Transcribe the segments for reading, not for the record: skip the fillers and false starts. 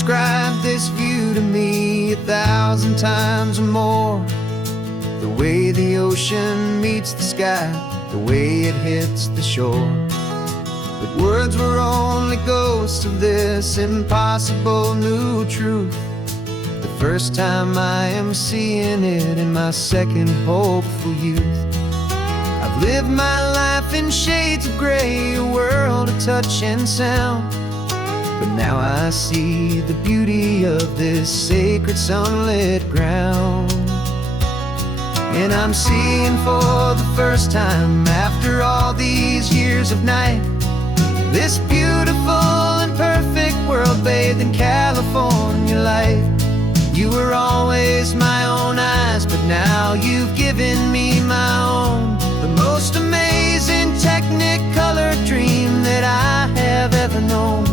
described this view to me 1,000 times or more. The way the ocean meets the sky, the way it hits the shore. But words were only ghosts of this impossible new truth. The first time I am seeing it in my second hopeful youth. I've lived my life in shades of gray, a world of touch and sound. But now I see the beauty of this sacred sunlit ground. And I'm seeing for the first time, after all these years of night, this beautiful and perfect world bathed in California light. You were always my own eyes, but now you've given me my own. The most amazing technicolor dream that I have ever known.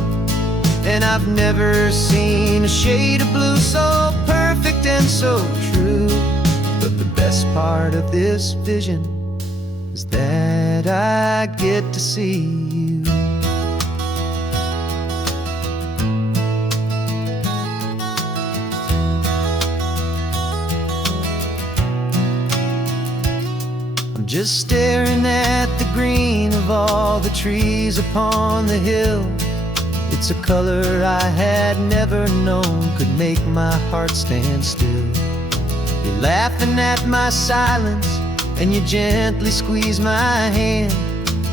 And I've never seen a shade of blue so perfect and so true. But the best part of this vision is that I get to see you. I'm just staring at the green of all the trees upon the hill. It's a color I had never known could make my heart stand still. You're laughing at my silence, and you gently squeeze my hand.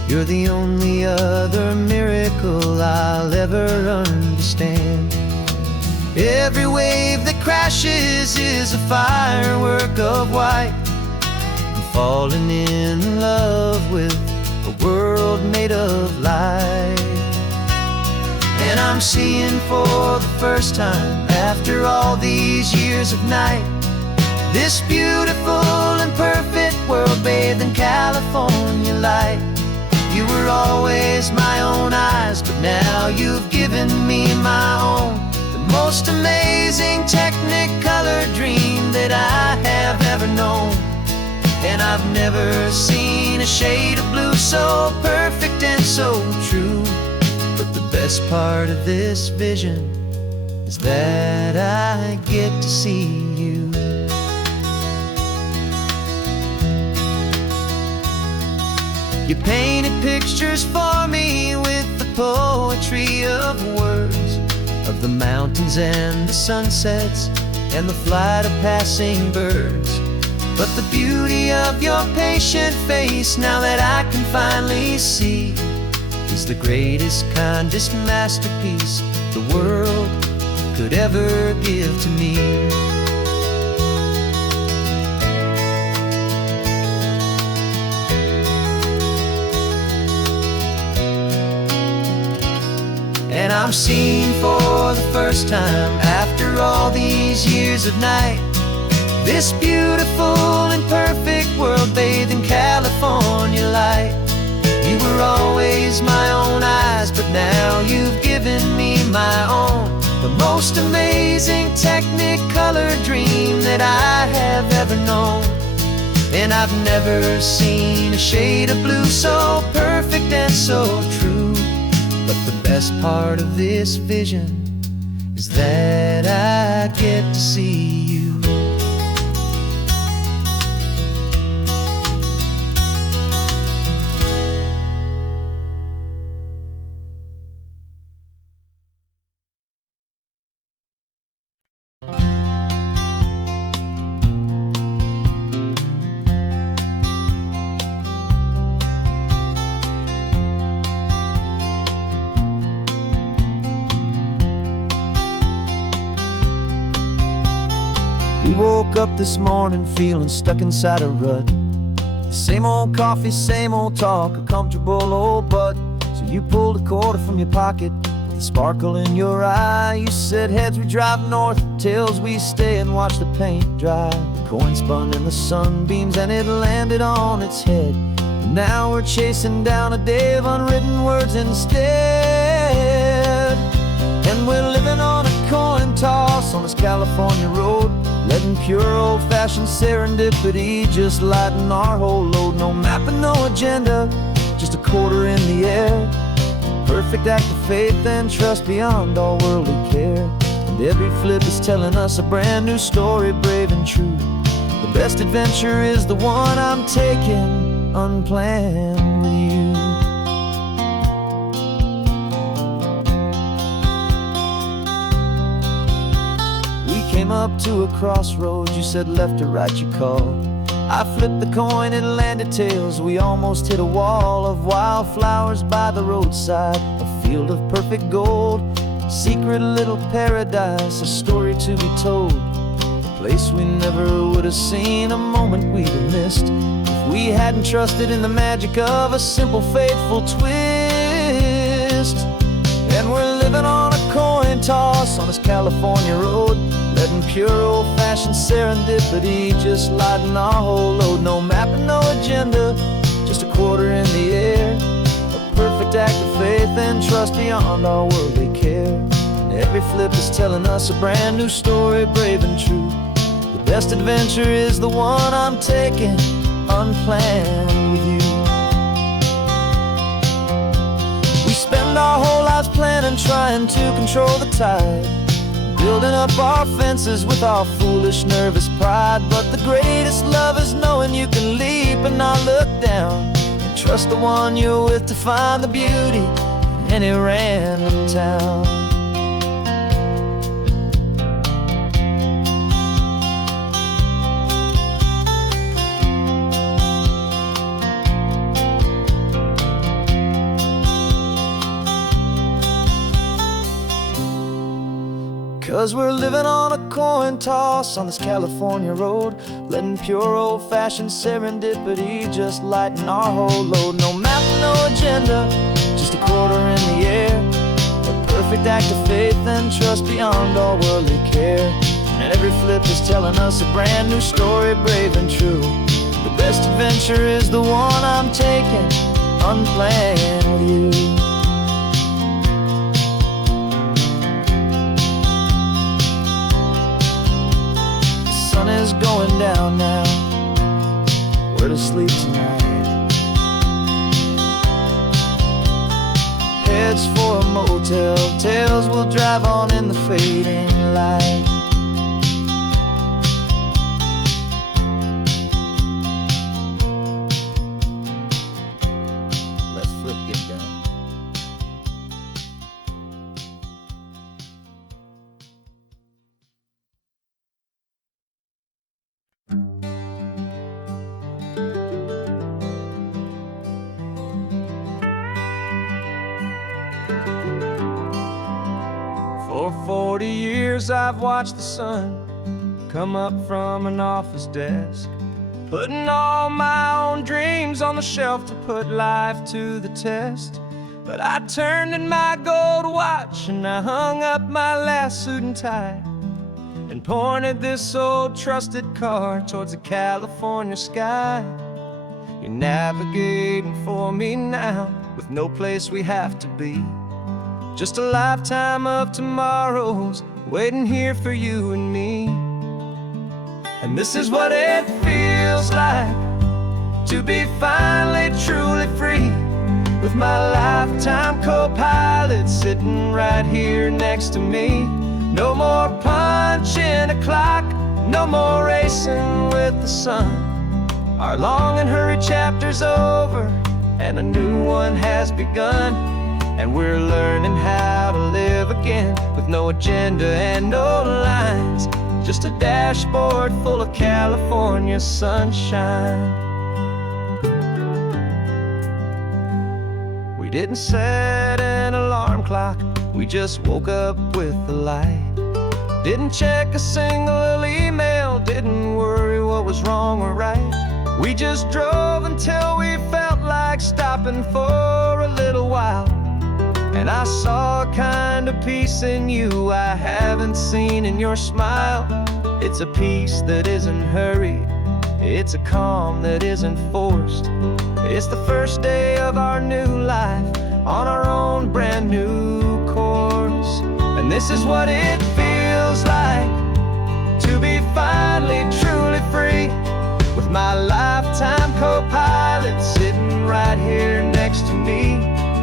You're the only other miracle I'll ever understand. Every wave that crashes is a firework of white. I'm falling in love with a world made of light. And I'm seeing for the first time, after all these years of night, this beautiful and perfect world bathed in California light. You were always my own eyes, but now you've given me my own. The most amazing technicolor dream that I have ever known. And I've never seen a shade of blue so perfect and so true. But the best part of this vision is that I get to see you. You painted pictures for me with the poetry of words, of the mountains and the sunsets and the flight of passing birds. But the beauty of your patient face, now that I can finally see, is the greatest, kindest masterpiece the world could ever give to me. And I'm seeing for the first time, after all these years of night, this beautiful and perfect world bathed in California light. You were always my own eyes, but now you've given me my own. The most amazing technicolor dream that I have ever known. And I've never seen a shade of blue so perfect and so true. But the best part of this vision is that I get to see you. We woke up this morning feeling stuck inside a rut. The same old coffee, same old talk, a comfortable old butt. So you pulled a quarter from your pocket with a sparkle in your eye. You said, heads we drive north, tails we stay and watch the paint dry. The coin spun in the sunbeams and it landed on its head. And now we're chasing down a day of unwritten words instead. And we're living on a coin toss on this California road, letting pure old-fashioned serendipity just lighten our whole load. No map and no agenda, just a quarter in the air. Perfect act of faith and trust beyond all worldly care. And every flip is telling us a brand new story, brave and true. The best adventure is the one I'm taking unplanned with you. We came up to a crossroads, you said left or right, you called. I flipped the coin, it landed tails. We almost hit a wall of wildflowers by the roadside, a field of perfect gold, secret little paradise, a story to be told, a place we never would have seen, a moment we'd have missed if we hadn't trusted in the magic of a simple, faithful twist. And we're living on a coin toss on this California road, letting pure old-fashioned serendipity just lighten our whole load. No map and no agenda, just a quarter in the air, a perfect act of faith and trust beyond our worldly care. And every flip is telling us a brand new story, brave and true. The best adventure is the one I'm taking unplanned with you. We spend our whole lives planning, trying to control the tide, building up our fences with our foolish, nervous pride. But the greatest love is knowing you can leap and not look down, and trust the one you're with to find the beauty in any random town. 'Cause we're living on a coin toss on this California road, letting pure old-fashioned serendipity just lighten our whole load. No map, no agenda, just a quarter in the air, a perfect act of faith and trust beyond all worldly care. And every flip is telling us a brand new story, brave and true. The best adventure is the one I'm taking unplanned with you. The sun is going down now, we're to sleep tonight. Heads for a motel, tails will drive on in the fading light. Let's flip get done. For 40 years I've watched the sun come up from an office desk, putting all my own dreams on the shelf to put life to the test. But I turned in my gold watch and I hung up my last suit and tie, and pointed this old trusted car towards the California sky. You're navigating for me now, with no place we have to be, just a lifetime of tomorrows waiting here for you and me. And this is what it feels like to be finally truly free, with my lifetime co-pilot sitting right here next to me. No more punching a clock, no more racing with the sun. Our long and hurried chapter's over and a new one has begun. And we're learning how to live again, with no agenda and no lines, just a dashboard full of California sunshine. We didn't set an alarm clock, we just woke up with the light. Didn't check a single email, didn't worry what was wrong or right. We just drove until we felt like stopping for a little while. And I saw a kind of peace in you I haven't seen in your smile. It's a peace that isn't hurried, it's a calm that isn't forced. It's the first day of our new life on our own brand new course. And this is what it feels like to be finally truly free, with my lifetime co-pilot sitting right here next to me.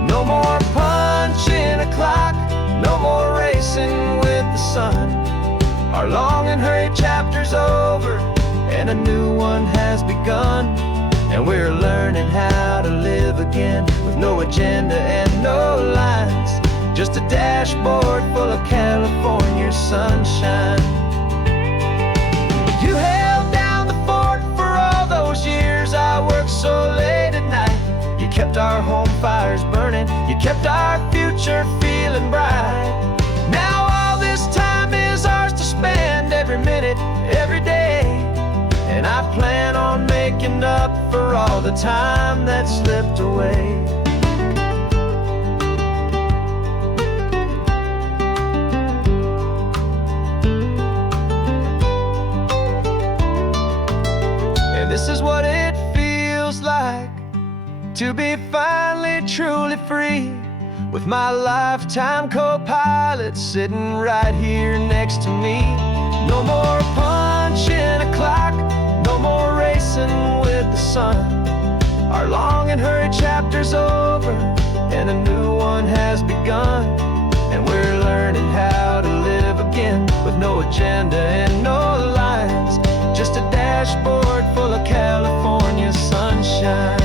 No more punching a clock, no more racing with the sun. Our long and hurried chapter's over, and a new one has begun. And we're learning how to live again, with no agenda and no lines, just a dashboard full of California sunshine. You held down the fort for all those years I worked so late at night. You kept our home fires burning, you kept our future feeling bright. Now all this time is ours to spend, every minute, every day. And I plan on making up for all the time that slipped away. And this is what it feels like to be finally truly free, with my lifetime co-pilot sitting right here next to me. No more punching a clock, no more racing with the sun. Our long and hurried chapter's over, and a new one has begun. And we're learning how to live again, with no agenda and no lines, just a dashboard full of California sunshine.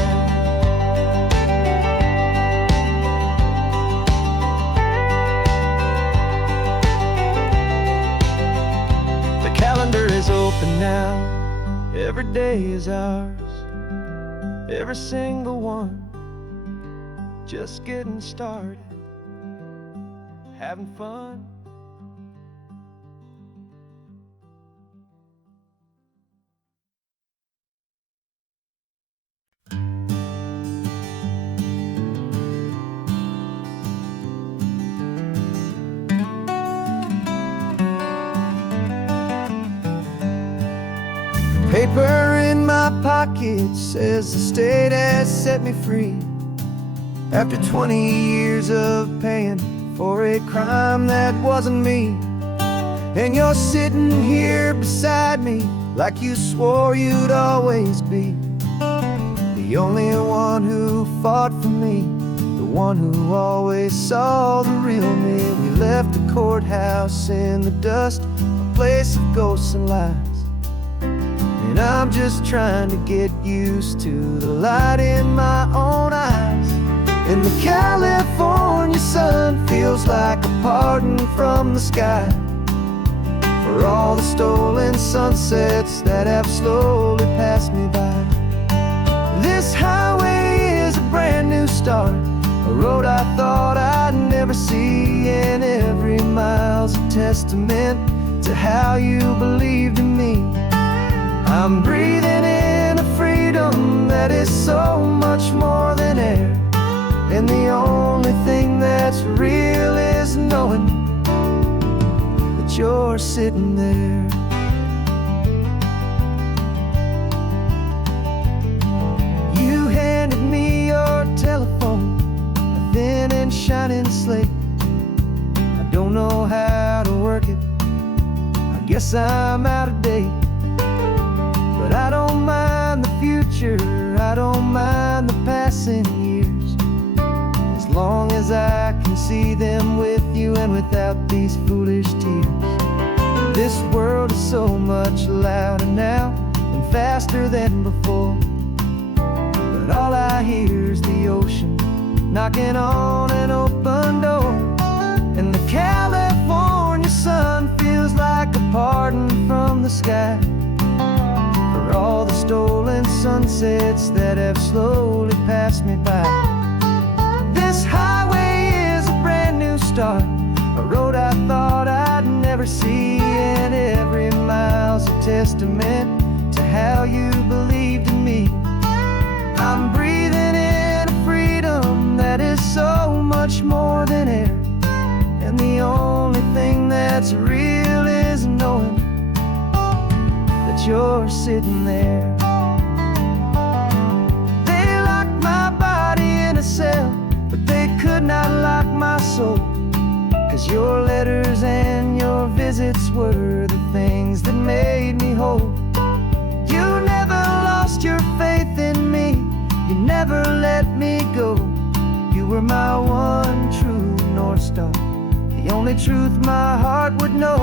The calendar is open now, every day is ours, every single one, just getting started, having fun. Paper in my pocket says the state has set me free, after 20 years of paying for a crime that wasn't me. And you're sitting here beside me like you swore you'd always be, the only one who fought for me, the one who always saw the real me. We left the courthouse in the dust, a place of ghosts and lies. And I'm just trying to get used to the light in my own eyes. And the California sun feels like a pardon from the sky, for all the stolen sunsets that have slowly passed me by. This highway is a brand new start, a road I thought I'd never see. And every mile's a testament to how you believed in me. I'm breathing in a freedom that is so much more than air. And the only thing that's real is knowing that you're sitting there. You handed me your telephone, a thin and shining slate. I don't know how to work it, I guess I'm out of date. But I don't mind the future, I don't mind the passing years, as long as I can see them with you and without these foolish tears. This world is so much louder now and faster than before, but all I hear is the ocean knocking on an open door. And the California sun feels like a pardon from the sky, for all the stolen sunsets that have slowly passed me by. This highway is a brand new start, a road I thought I'd never see. And every mile's a testament to how you believed in me. I'm breathing in a freedom that is so much more than air. And the only thing that's real is knowing that you're sitting there. They locked my body in a cell, but they could not lock my soul, 'cause your letters and your visits were the things that made me whole. You never lost your faith in me, you never let me go. You were my one true North Star, the only only truth my heart would know.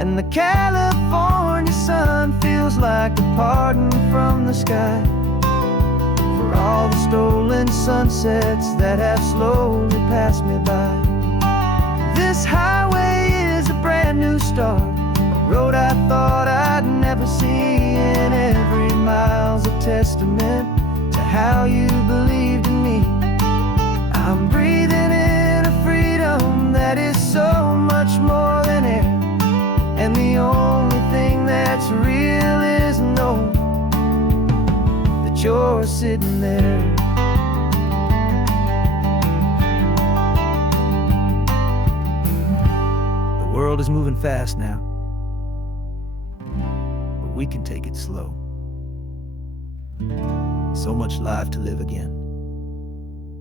And the California sun feels like a pardon from the sky for all the stolen sunsets that have slowly passed me by. This highway is a brand new start, a road I thought I'd never see, and every mile's a testament to how you believed in me. I'm breathing in a freedom that is so much more than air, and the only thing that's real is knowing that you're sitting there. The world is moving fast now, but we can take it slow. So much life to live again,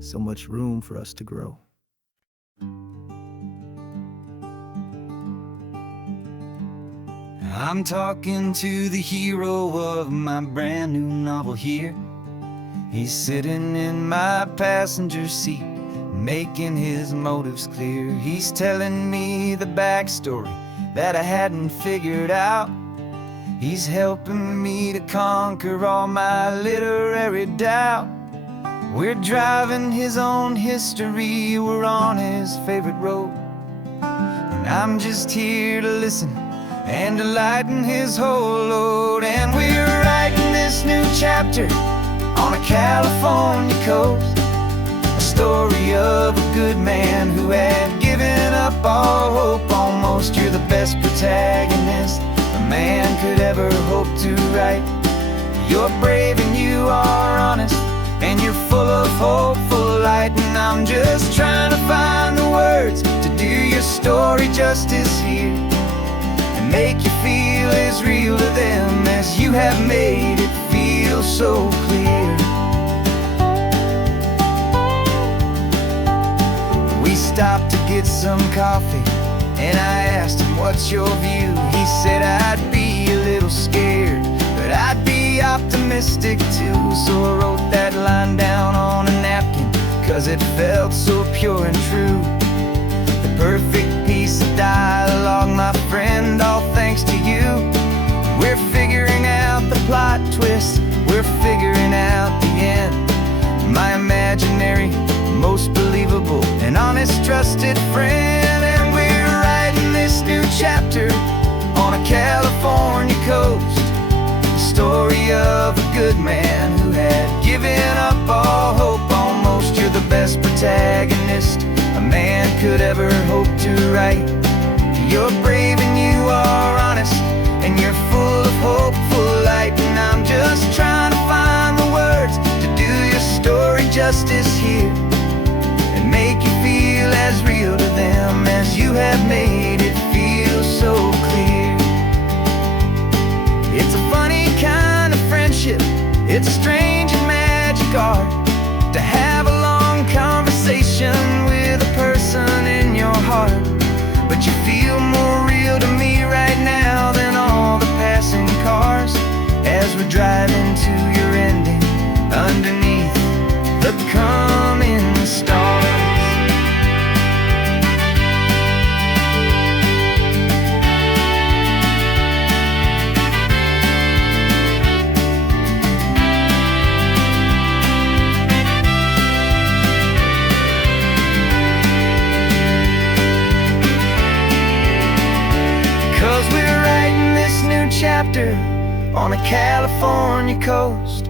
so much room for us to grow. I'm talking to the hero of my brand new novel here. He's sitting in my passenger seat, making his motives clear. He's telling me the backstory that I hadn't figured out. He's helping me to conquer all my literary doubt. We're driving his own history, we're on his favorite road, and I'm just here to listen and to lighten his whole load. And we're writing this new chapter on a California coast, a story of a good man who had given up all hope almost. You're the best protagonist a man could ever hope to write. You're brave and you are honest, and you're full of hopeful light. And I'm just trying to find the words to do your story justice here, and make you feel as real to them as you have made it feel so clear. We stopped to get some coffee, and I asked him, what's your view? He said, I'd be a little scared, but I'd be optimistic too. So I wrote that line down on a napkin, 'cause it felt so pure and true. The perfect piece of dialogue, my friend, all thanks to you. We're figuring out the plot twist, we're figuring out the end. My imaginary, most believable and honest trusted friend. And we're writing this new chapter on a California coast, the story of a good man who had given up all hope almost. You're the best protagonist a man could ever hope to write. You're brave and you are honest, and you're full of hopeful light. And I'm just trying to find the words to do your story justice here, and make you feel as real to them as you have made it feel so clear. It's a funny kind of friendship, it's a strange and magic art to have a long conversation with a person in your heart. But you feel more real to me right now than all the passing cars, as we're driving to your ending underneath the coming stars. 'Cause we're writing this new chapter on a California coast,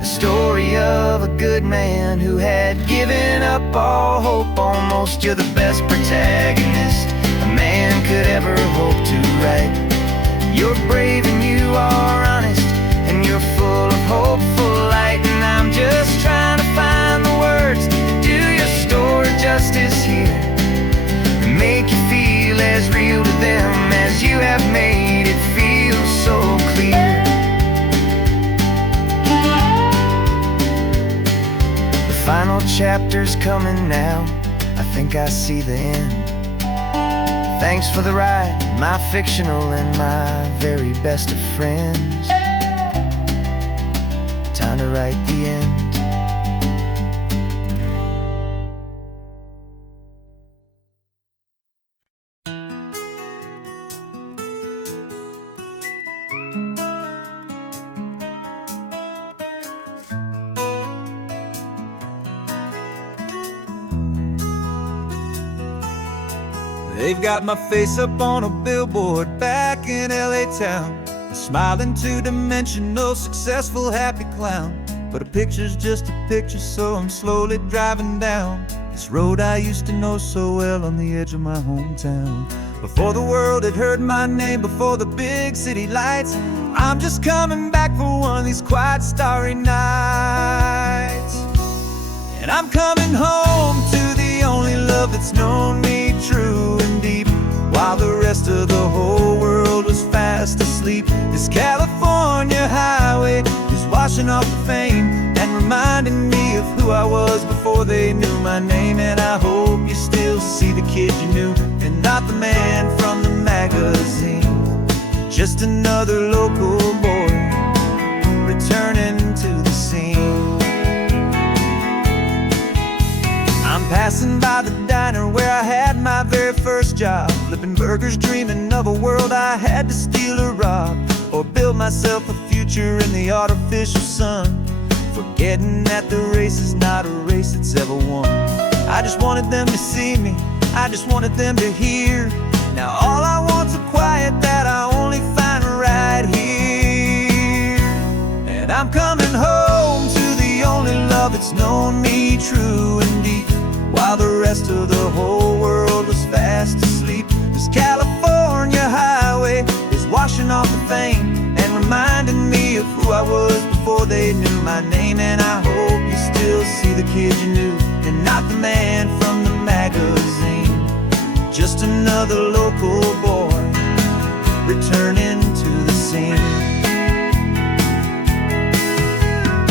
a story of a good man who had given up all hope almost. You're the best protagonist a man could ever hope to write. You're brave and you are honest, and you're full of hopeful light. And I'm just trying to find the words to do your story justice here, and make you feel as real to them as you have made it feel so clear. The final chapter's coming now, I think I see the end. Thanks for the ride, my fictional and my very best of friends. Time to write the end. They've got my face up on a billboard back in LA town, a smiling two-dimensional, successful, happy clown. But a picture's just a picture, so I'm slowly driving down this road I used to know so well on the edge of my hometown. Before the world had heard my name, before the big city lights, I'm just coming back for one of these quiet, starry nights. And I'm coming home to the only love that's known me true and deep, while the rest of the whole world was fast asleep. This California highway is washing off the fame and reminding me of who I was before they knew my name. And I hope you still see the kid you knew, and not the man from the magazine. Just another local boy returning to the scene. I'm passing by the diner where I had my very first job, flipping burgers, dreaming of a world I had to steal or rob, or build myself a future in the artificial sun, forgetting that the race is not a race that's ever won. I just wanted them to see me, I just wanted them to hear. Now all I want's a quiet that I only find right here. And I'm coming home to the only love that's known me true and deep, while the rest of the whole world was fast asleep. This California highway is washing off the fame and reminding me of who I was before they knew my name. And I hope you still see the kid you knew, and not the man from the magazine. Just another local boy returning to the scene.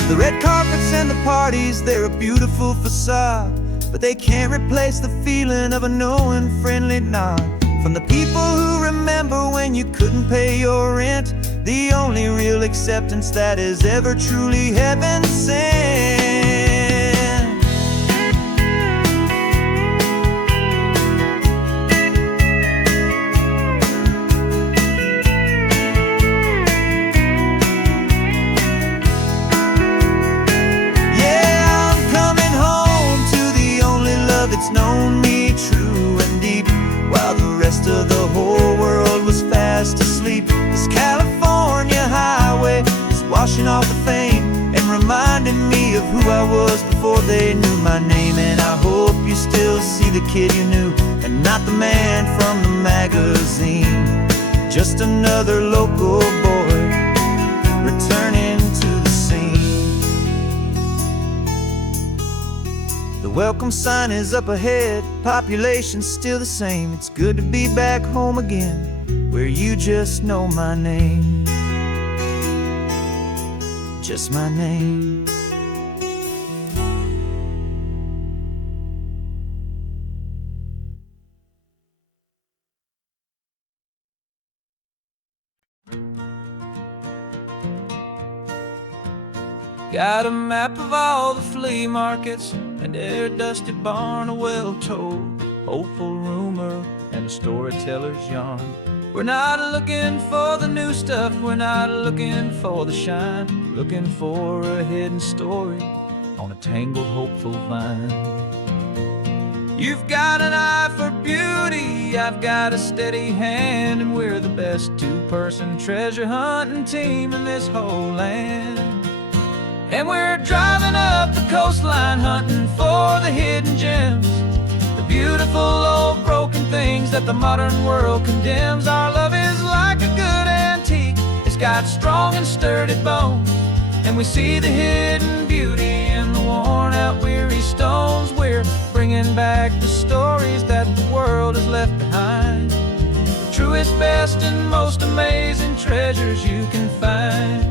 The red carpets and the parties, they're a beautiful facade, but they can't replace the feeling of a knowing, friendly nod from the people who remember when you couldn't pay your rent. The only real acceptance that is ever truly heaven sent. It's known me true and deep, while the rest of the whole world was fast asleep. This California highway is washing off the fame and reminding me of who I was before they knew my name. And I hope you still see the kid you knew, and not the man from the magazine. Just another local boy returning to the scene. The welcome sign is up ahead, population's still the same. It's good to be back home again, where you just know my name. Just my name. Got a map of all the flea markets and every dusty barn, a well-told, hopeful rumor, and a storyteller's yarn. We're not looking for the new stuff, we're not looking for the shine, looking for a hidden story on a tangled, hopeful vine. You've got an eye for beauty, I've got a steady hand, and we're the best two-person treasure hunting team in this whole land. And we're driving up the coastline hunting for the hidden gems, the beautiful old broken things that the modern world condemns. Our love is like a good antique, it's got strong and sturdy bones, and we see the hidden beauty in the worn out weary stones. We're bringing back the stories that the world has left behind, the truest, best, and most amazing treasures you can find.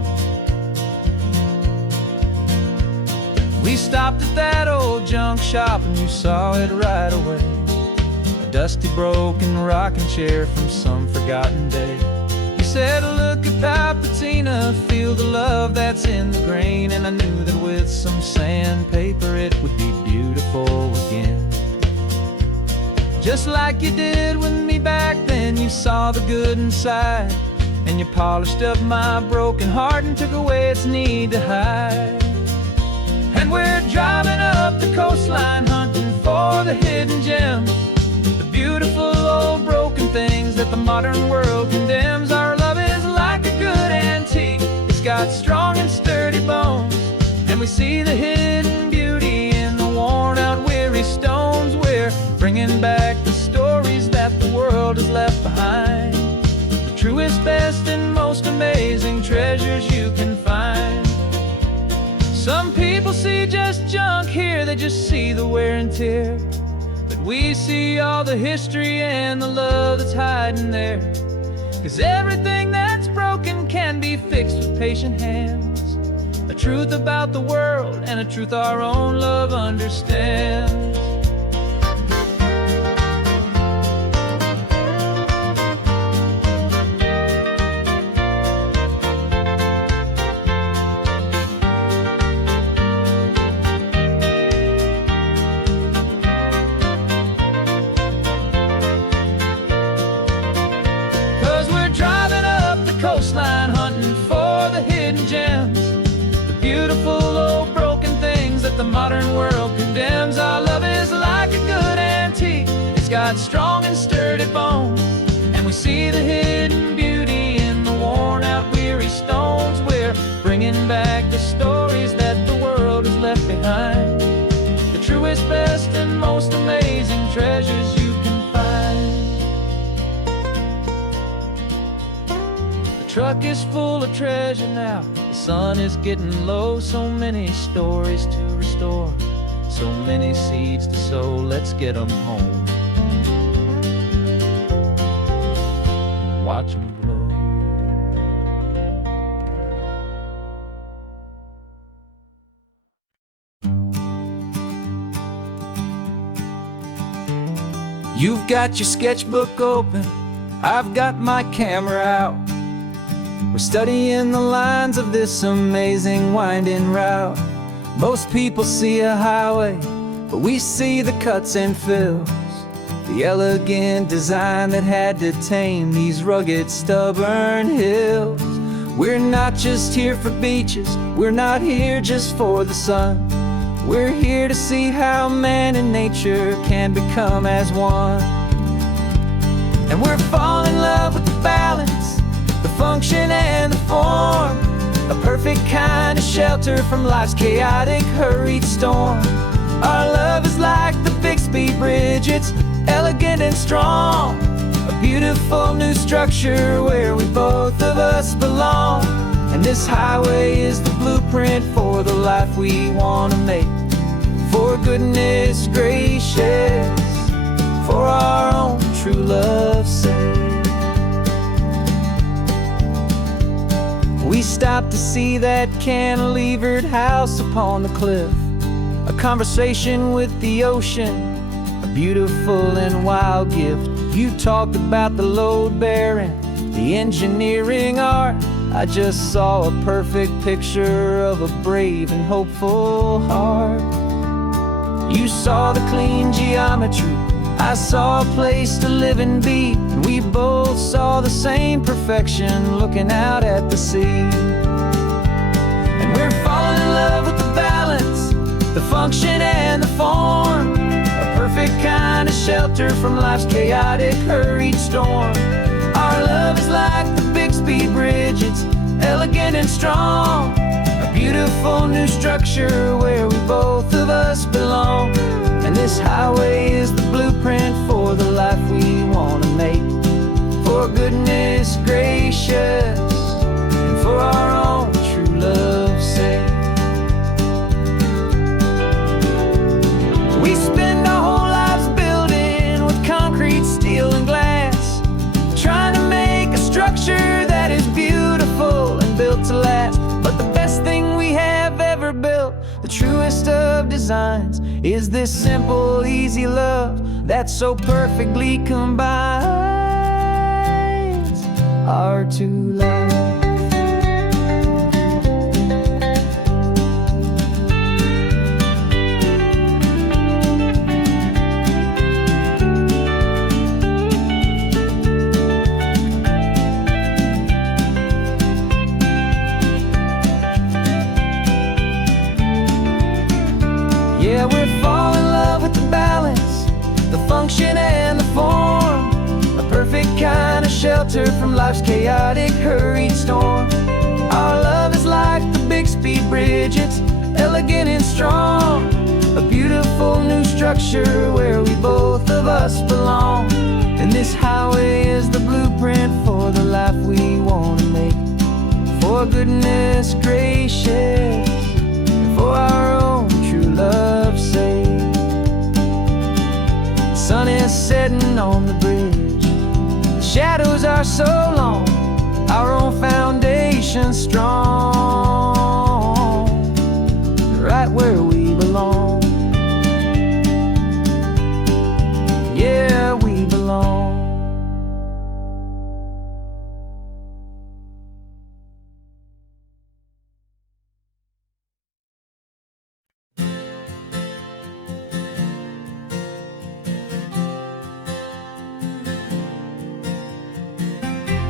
We stopped at that old junk shop and you saw it right away, a dusty, broken rocking chair from some forgotten day. You said, look at that patina, feel the love that's in the grain. And I knew that with some sandpaper it would be beautiful again. Just like you did with me back then, you saw the good inside, and you polished up my broken heart and took away its need to hide. And we're driving up the coastline hunting for the hidden gems, the beautiful old things that the modern world condemns. Our love is like a good antique. It's got strong and sturdy bones, and we see the hidden beauty in the worn out, weary stones. We're bringing back the stories that the world has left behind, the truest, best, and most amazing treasures you can find. Some people see just junk here, they just see the wear and tear, but we see all the history and the love that's hiding there. 'Cause everything that's broken can be fixed with patient hands, a truth about the world and a truth our own love understands. 'Cause we're driving up the coastline, hunting for the hidden gems, the beautiful old broken things that the modern world condemns. Our love is like a good antique. It's got strong and sturdy bones, and we see the hidden beauty in the worn out, weary stones. We're bringing back the stories that the world has left behind, the truest, best, and most amazing treasures you can find. The truck is full of treasure now, the sun is getting low. So many stories to restore, so many seeds to sow. Let's get them home, watch them blow. You've got your sketchbook open, I've got my camera out. We're studying the lines of this amazing winding route. Most people see a highway, but we see the cuts and fills, the elegant design that had to tame these rugged, stubborn hills. We're not just here for beaches, we're not here just for the sun. We're here to see how man and nature can become as one. And we're falling in love with the balance, the function and the form, a perfect kind of shelter from life's chaotic, hurried storm. Our love is like the Bixby Bridge, it's elegant and strong, a beautiful new structure where we both of us belong. And this highway is the blueprint for the life we want to make. For goodness gracious, for our own true love's sake. We stopped to see that cantilevered house upon the cliff, a conversation with the ocean, a beautiful and wild gift. You talked about the load bearing, the engineering art. I just saw a perfect picture of a brave and hopeful heart. You saw the clean geometry, I saw a place to live and be, and we both saw the same perfection looking out at the sea. And we're falling in love with the balance, the function and the form, a perfect kind of shelter from life's chaotic, hurried storm. Our love is like the Bixby Bridge, it's elegant and strong, a beautiful new structure where we both of us belong. And this highway is the blueprint for the life we want to make. For goodness gracious, and for our own true love's sake. We spend our whole lives building with concrete, steel, and glass, trying to make a structure that is beautiful and built to last. But the best thing we have ever built, the truest of designs, is this simple, easy love that so perfectly combines our two lives. Yeah, we're falling in love with the balance, the function and the form, a perfect shelter from life's chaotic, hurried storm. Our love is like the Bixby Bridge, it's elegant and strong. A beautiful new structure where we both of us belong. And this highway is the blueprint for the life we want to make. For goodness gracious, for our own true love's sake. The sun is setting on the bridge, the shadows are so long, our own foundation strong, right where we belong. Yeah, we belong.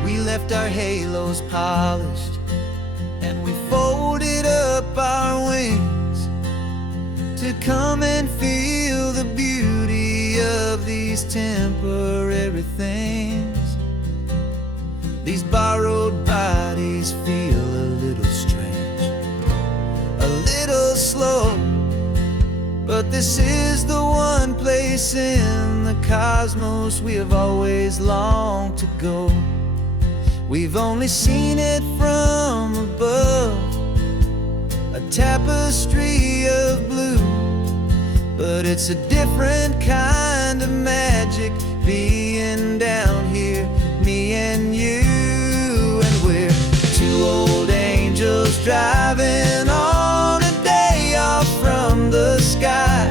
We left our halos polished, and we folded up our wings to come and feel the beauty of these temporary things. These borrowed bodies feel a little strange, a little slow, but this is the one place in the cosmos we have always longed to go. We've only seen it from above, a tapestry of blue, but it's a different kind of magic being down here, me and you. And we're two old angels driving on a day off from the sky,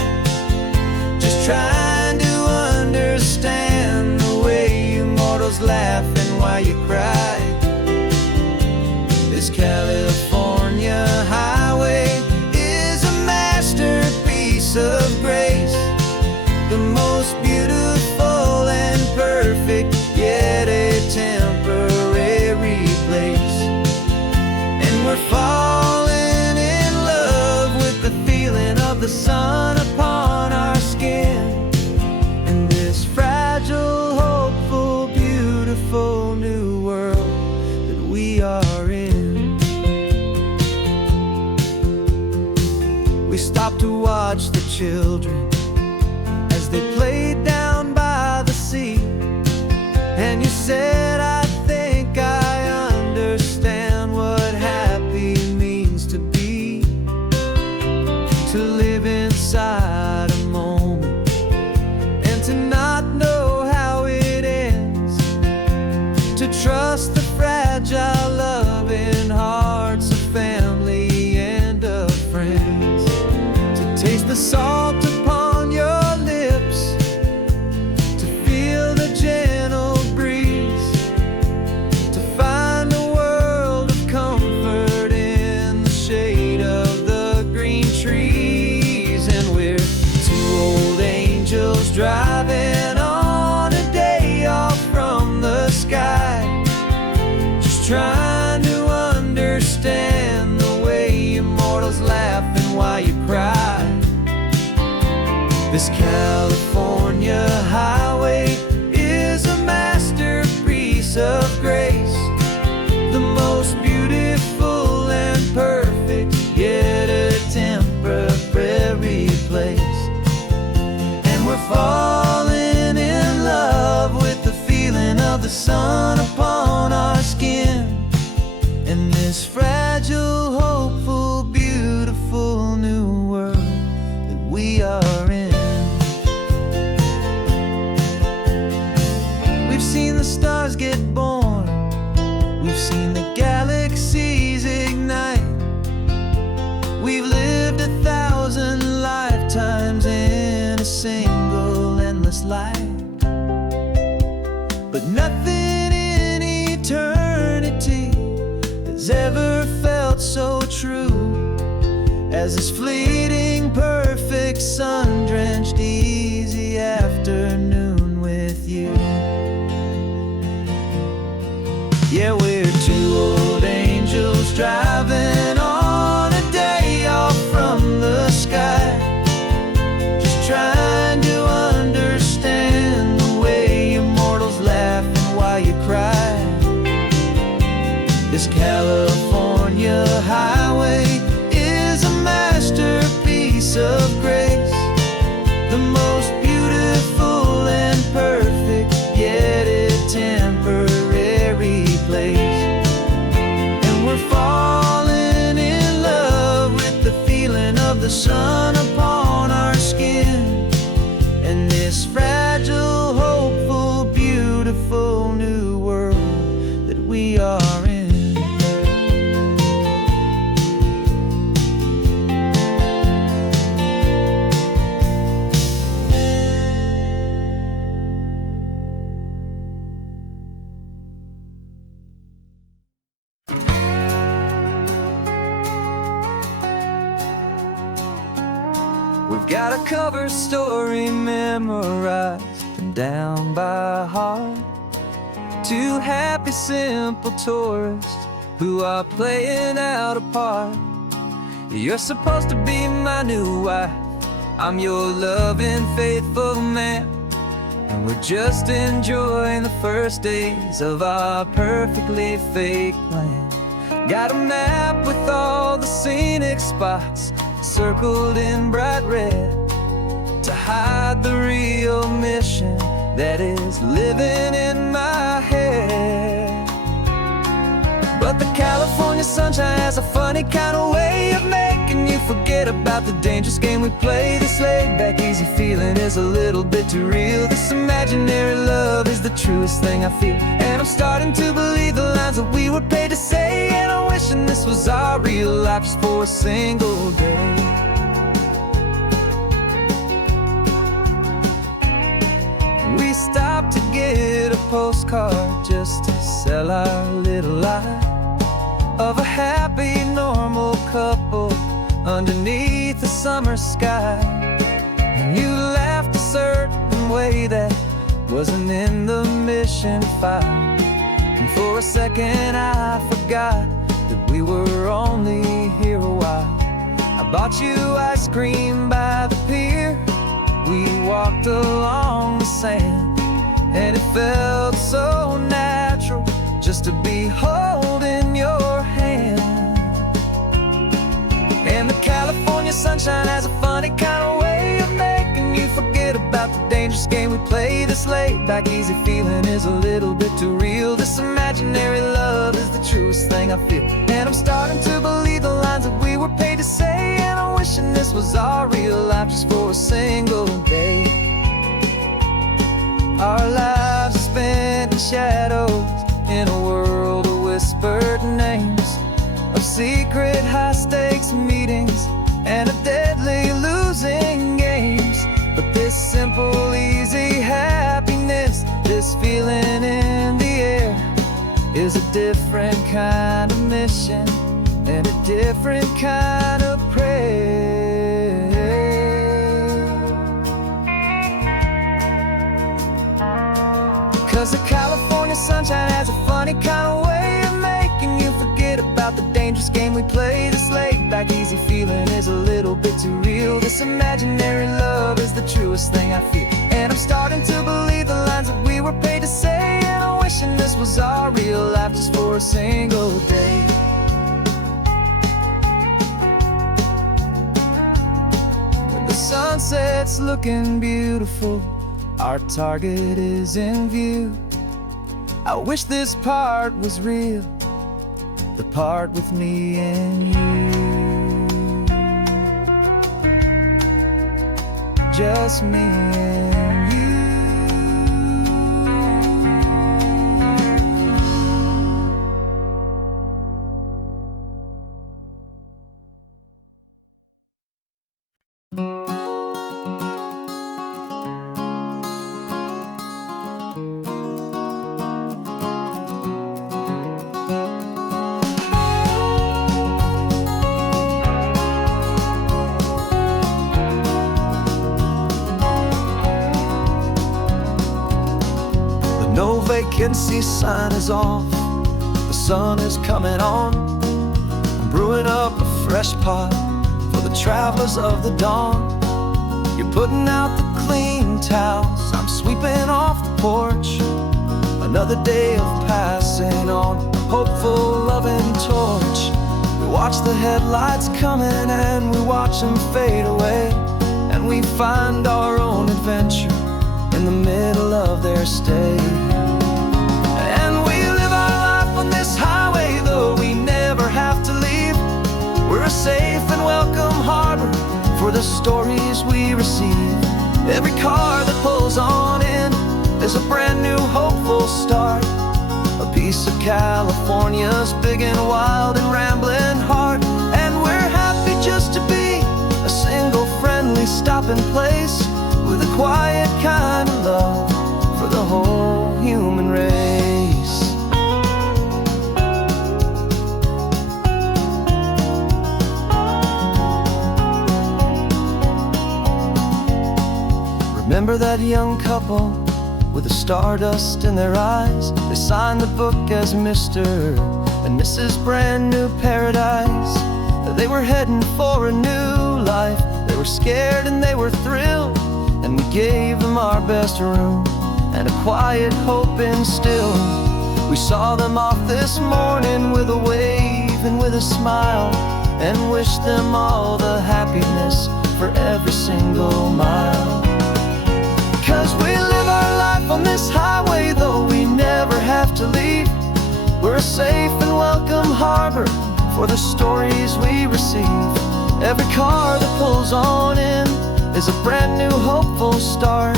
just trying to understand the way you mortals laugh and why you cry. This California highway is a masterpiece of grace, the most beautiful and perfect, yet a temporary place. And we're falling in love with the feeling of the sun upon our skin, and this fragile, hopeful, beautiful new world that we are in. We stopped to watch the children as they played down by the sea, and you said, I think I understand what happy means to be, to live inside a moment and to not know how it ends, to trust the fragile loving hearts of family and of friends, to taste the salt upon your lips, to feel the gentle breeze, to find a world of comfort in the shade of the green trees. And we're two old angels driving on a day off from the sky, just trying to understand the way immortals laugh and why you cry. This California highway is a masterpiece of grace, the most beautiful and perfect, yet a temporary place. And we're falling in love with the feeling of the sun upon our skin, and this fragile, hopeful, beautiful new world that we are in. We've seen the stars get born, we've seen the galaxies ignite, we've lived 1,000 lifetimes in a single endless life, but nothing in eternity has ever felt so true as this fleeting, perfect, sun-drenched, easy afternoon with you. Yeah, we're two old angels driving on a day off from the sky, just trying to understand the way immortals laugh and why you cry. California highway is a masterpiece of grace, the most beautiful and perfect, yet a temporary place. And we're falling in love with the feeling of the sun upon our skin, and this fragile, hopeful, beautiful new world that we are in. We've got a cover story memorized and down by heart. Two happy, simple tourists who are playing out a part. You're supposed to be my new wife, I'm your loving, faithful man, and we're just enjoying the first days of our perfectly fake plan. Got a map with all the scenic spots circled in bright red to hide the real mission that is living in my head. But the California sunshine has a funny kind of way of making you forget about the dangerous game we play. This laid-back, easy feeling is a little bit too real. This imaginary love is the truest thing I feel, and I'm starting to believe the lines that we were paid to say. And I'm wishing this was our real life just for a single day. We stopped to get a postcard just to sell our little lie of a happy, normal couple underneath the summer sky. And you laughed a certain way that wasn't in the mission file, and for a second I forgot that we were only here a while. I bought you ice cream by the pier, we walked along the sand, and it felt so natural just to be holding your hand. And the California sunshine has a funny kind of way of making you forget about the dangerous game we play. This laid-back, easy feeling is a little bit too real. This imaginary love is the truest thing I feel, and I'm starting to believe the lines that we were paid to say. And I'm wishing this was our real life just for a single day. Our lives are spent in shadows, in a world of whispered names, of secret high-stakes meetings and of deadly losing games. But this simple, easy happiness, this feeling in the air, is a different kind of mission and a different kind of prayer. 'Cause the California sunshine has a funny kind of way of making you forget about the dangerous game we play. This laid-back, easy feeling is a little bit too real. This imaginary love is the truest thing I feel, and I'm starting to believe the lines that we were paid to say. And I'm wishing this was our real life just for a single day. When the sunset's looking beautiful, our target is in view. I wish this part was real, the part with me and you. Just me and you. No vacancy sign is off, the sun is coming on. I'm brewing up a fresh pot for the travelers of the dawn. You're putting out the clean towels, I'm sweeping off the porch. Another day of passing on a hopeful, loving torch. We watch the headlights coming and we watch them fade away, and we find our own adventure in the middle of their stay. And we live our life on this highway, though we never have to leave. We're a safe and welcome harbor for the stories we receive. Every car that pulls on in is a brand new hopeful start, a piece of California's big and wild and rambling heart. And we're happy just to be a single friendly stopping place, with a quiet kind of love for the whole human race. Remember that young couple with the stardust in their eyes? They signed the book as Mr. and Mrs. Brand New Paradise. They were heading for a new life. They were scared and they were thrilled, and we gave them our best room and a quiet hope instilled. We saw them off this morning with a wave and with a smile, and wished them all the happiness for every single mile. 'Cause we live our life on this highway, though we never have to leave. We're a safe and welcome harbor for the stories we receive. Every car that pulls on in is a brand new hopeful start,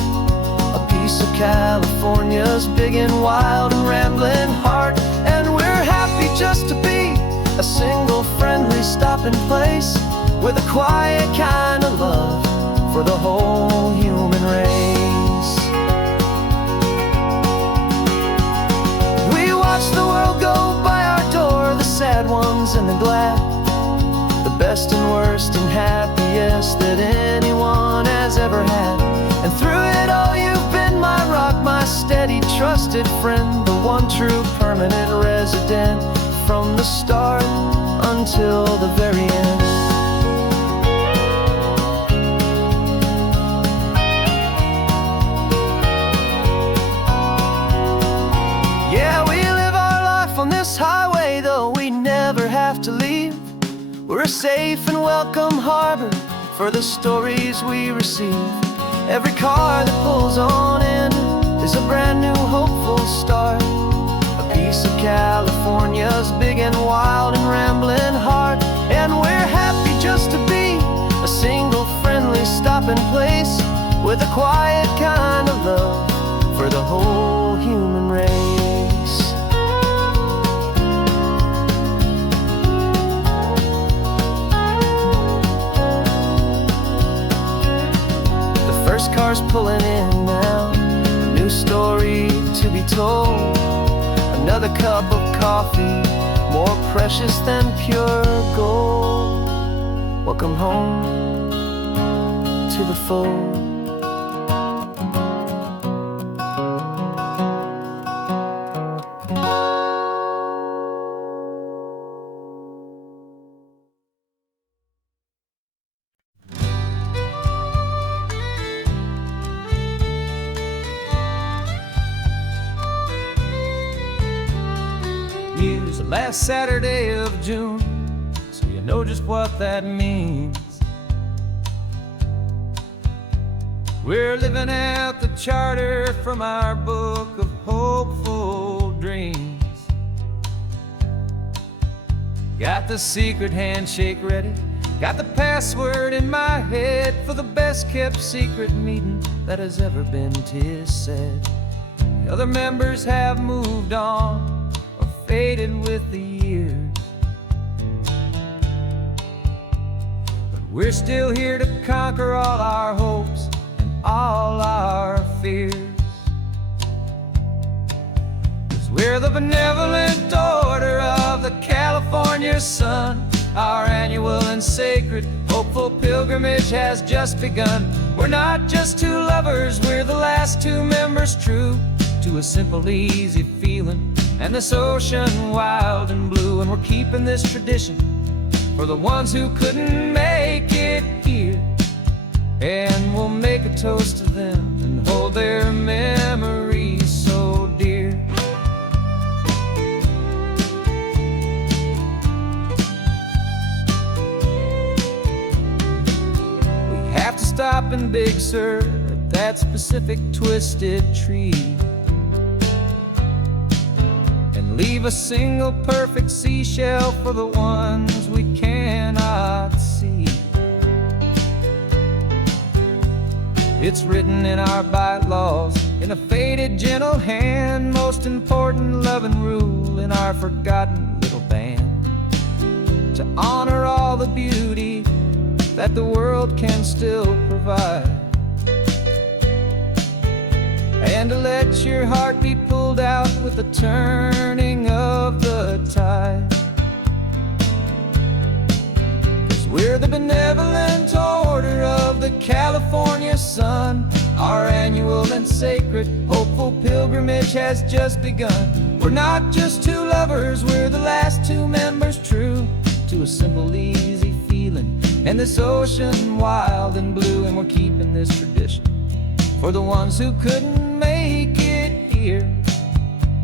a piece of California's big and wild and rambling heart. And we're happy just to be a single friendly stopping place, with a quiet kind of love for the whole human race. We watch the world go by our door, the sad ones and the glad, the best and worst and happiest that anyone has ever had. And through it all you've been my rock, my steady trusted friend, the one true permanent resident, from the start until the very end. Yeah, we live our life on this highway, though we never have to leave. We're a safe and welcome harbor for the stories we receive. Every car that pulls on in is a brand new hopeful start, a piece of California's big and wild and rambling heart. And we're happy just to be a single friendly stopping place, with a quiet kind of love for the whole human race. First car's pulling in now, a new story to be told. Another cup of coffee, more precious than pure gold. Welcome home to the fold. Use the last Saturday of June, so you know just what that means. We're living out the charter from our book of hopeful dreams. Got the secret handshake ready, got the password in my head for the best kept secret meeting that has ever been, 'tis said. The other members have moved on, faded with the years, but we're still here to conquer all our hopes and all our fears. 'Cause we're the benevolent order of the California sun. Our annual and sacred hopeful pilgrimage has just begun. We're not just two lovers, we're the last two members true to a simple, easy feeling and this ocean wild and blue. And we're keeping this tradition for the ones who couldn't make it here, and we'll make a toast to them and hold their memories so dear. stop in Big Sur at that specific twisted tree and leave a single perfect seashell for the ones we cannot see. It's written in our bylaws, in a faded gentle hand, most important loving rule in our forgotten little band, to honor all the beauty that the world can still provide, and to let your heart be pulled out with the turning of the tide. 'Cause we're the benevolent order of the California sun. Our annual and sacred hopeful pilgrimage has just begun. We're not just two lovers, we're the last two members true to a simple, easy feeling, and this ocean wild and blue. And we're keeping this tradition for the ones who couldn't make it here,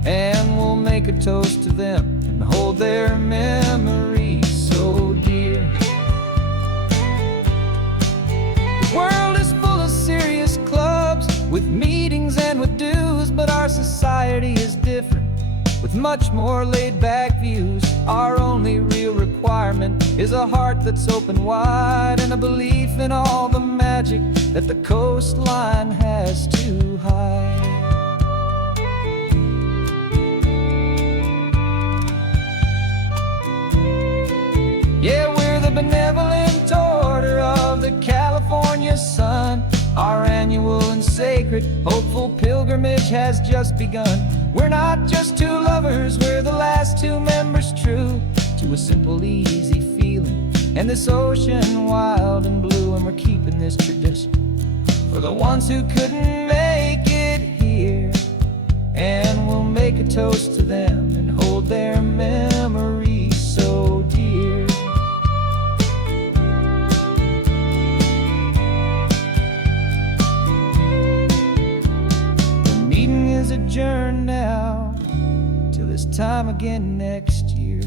and we'll make a toast to them and hold their memories so dear. The world is full of serious clubs with meetings and with dues, but our society is different, with much more laid-back views. Our only real requirement is a heart that's open wide, and a belief in all the magic that the coastline has to hide. Yeah, we're the benevolent order of the California sun. Our annual and sacred hopeful pilgrimage has just begun. We're not just two lovers, we're the last two members true to a simple, easy feeling, and this ocean wild and blue. And we're keeping this tradition for the ones who couldn't make it here, and we'll make a toast to them and hold their memories so dear. The meeting is adjourned now till this time again next year.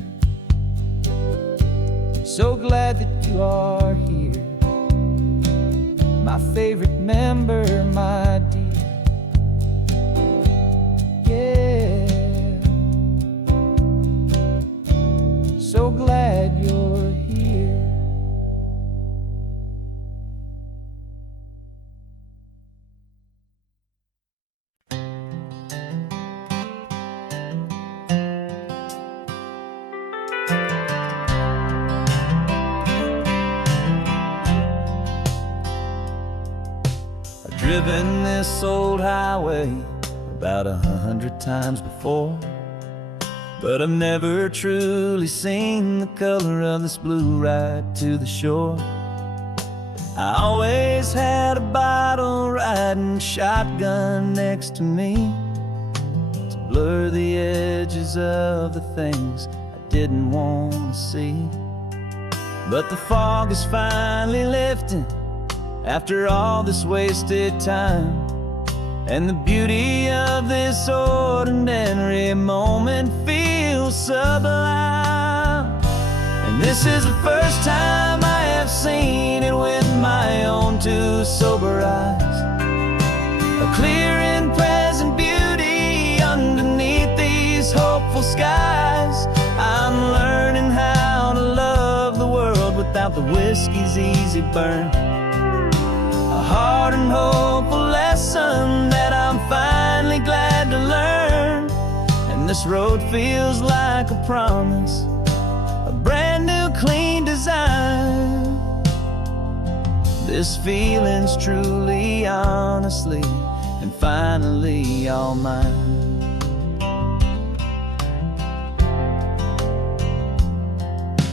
So glad that you are here, my favorite member, my dear. Yeah, so glad you're here. Driven this old highway about 100 times before, but I've never truly seen the color of this blue right to the shore. I always had a bottle riding shotgun next to me to blur the edges of the things I didn't want to see. But the fog is finally lifting after all this wasted time, and the beauty of this ordinary moment feels sublime. And this is the first time I have seen it with my own two sober eyes, a clear and present beauty underneath these hopeful skies. I'm learning how to love the world without the whiskey's easy burn, a hard and hopeful lesson that I'm finally glad to learn. And this road feels like a promise, a brand new clean design. This feeling's truly, honestly, and finally all mine.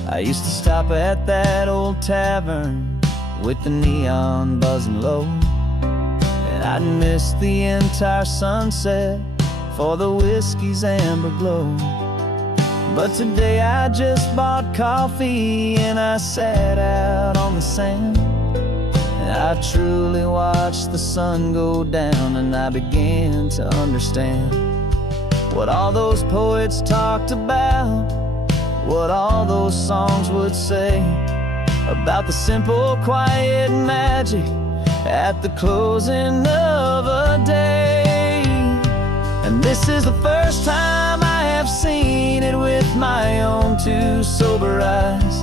I used to stop at that old tavern with the neon buzzing low, and I'd miss the entire sunset for the whiskey's amber glow. But today I just bought coffee and I sat out on the sand, and I truly watched the sun go down, and I began to understand what all those poets talked about, what all those songs would say about the simple, quiet magic at the closing of a day. And this is the first time I have seen it with my own two sober eyes.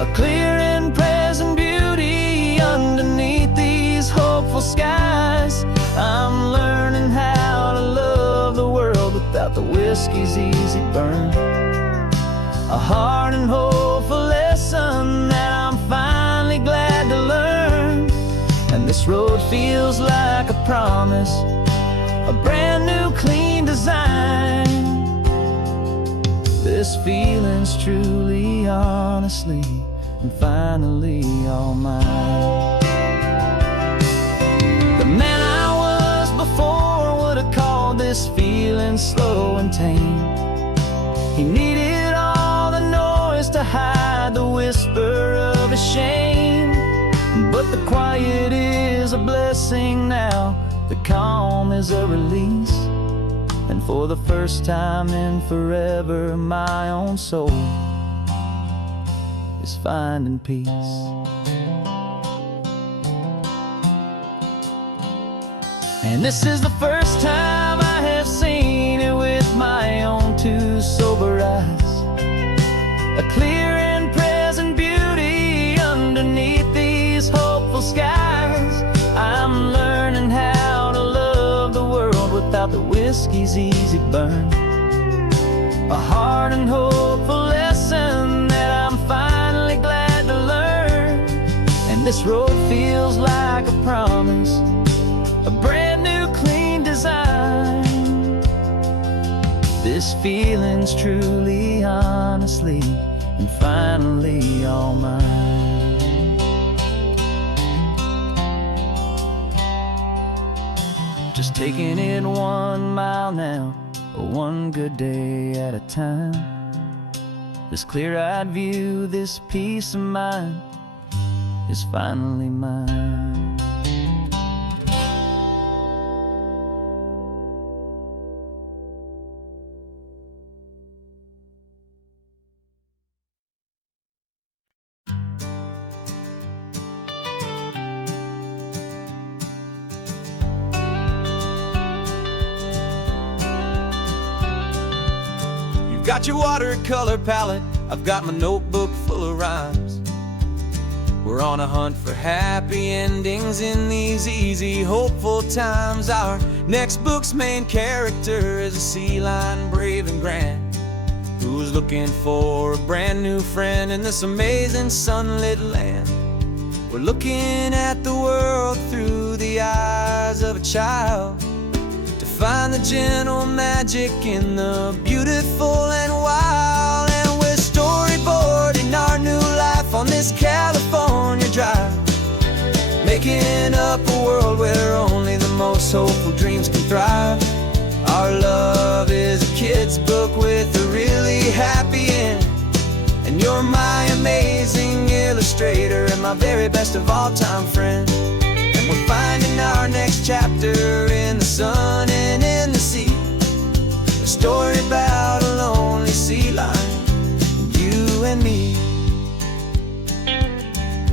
A clear and present beauty underneath these hopeful skies. I'm learning how to love the world without the whiskey's easy burn. A hard and hopeful lesson that I'm finally glad to learn. And this road feels like a promise, a brand new clean design. This feeling's truly, honestly, and finally all mine. The man I was before would have called this feeling slow and tame. He needed all the noise to hide the whisper of his shame. But the quiet is a blessing now, the calm is a release. And for the first time in forever, my own soul is finding peace. And this is the first time I have seen it with my own two sober eyes. A clear and present beauty underneath these hopeful skies. I'm learning how to love the world without the whiskey's easy burn. A hard and hopeful lesson that I'm finally glad to learn. And this road feels like a promise, a brand new clean design. This feeling's truly, honestly, and finally all mine. Just taking it 1 mile now, one good day at a time. This clear-eyed view, this peace of mind is finally mine. Got your watercolor palette, I've got my notebook full of rhymes. We're on a hunt for happy endings in these easy, hopeful times. Our next book's main character is a sea lion, brave and grand, who's looking for a brand new friend in this amazing sunlit land. We're looking at the world through the eyes of a child, find the gentle magic in the beautiful and wild. And we're storyboarding our new life on this California drive, making up a world where only the most hopeful dreams can thrive. Our love is a kid's book with a really happy end, and you're my amazing illustrator and my very best of all time friend. We're finding our next chapter in the sun and in the sea, a story about a lonely sea lion, you and me.